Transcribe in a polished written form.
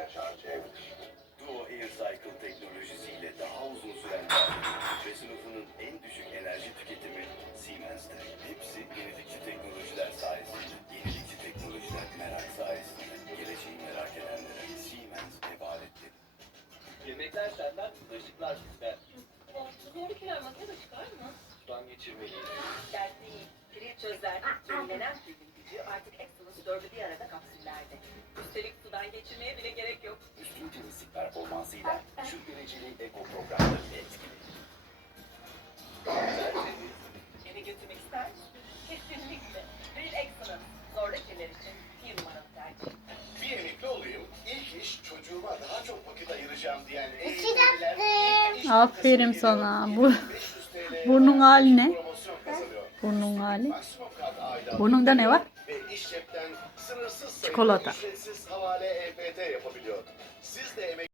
şarj evdir. Duo Air Cycle teknolojisiyle daha uzun süren dayanıklılık ve sınıfının en düşük enerji tüketimi Siemens'te. Hepsi yenilikçi teknolojiler sayesinde. Yenilikçi teknolojiler merak sayesinde. Geleceği merak edenlere Siemens emanet etti. Yemekler senden, ışıklar bizden. Bizimkiler masada çıkar mı? Sudan geçirmeliyiz. Dert değil. Free çözler yenilenen suyun gücü artık Exodus 4'ü bir arada kapsüllerde. Üstelik sudan geçirmeye bile gerek yok. Üstün temizlik performansıyla şu dereceli eko programları etkili. Tertemiz. Eve götürmek ister misin? Kesinlikle. Real Exodus. Zorlu kirler için bir numaralı tercih. Bir emekli olayım, ilk iş çocuğuma daha çok vakit ayıracağım diyen Aferin sana. Bu burnun hali ne? Burnun hali. Burnunda ne var? Çikolata. Ücretsiz havale EFT yapabiliyor. Siz de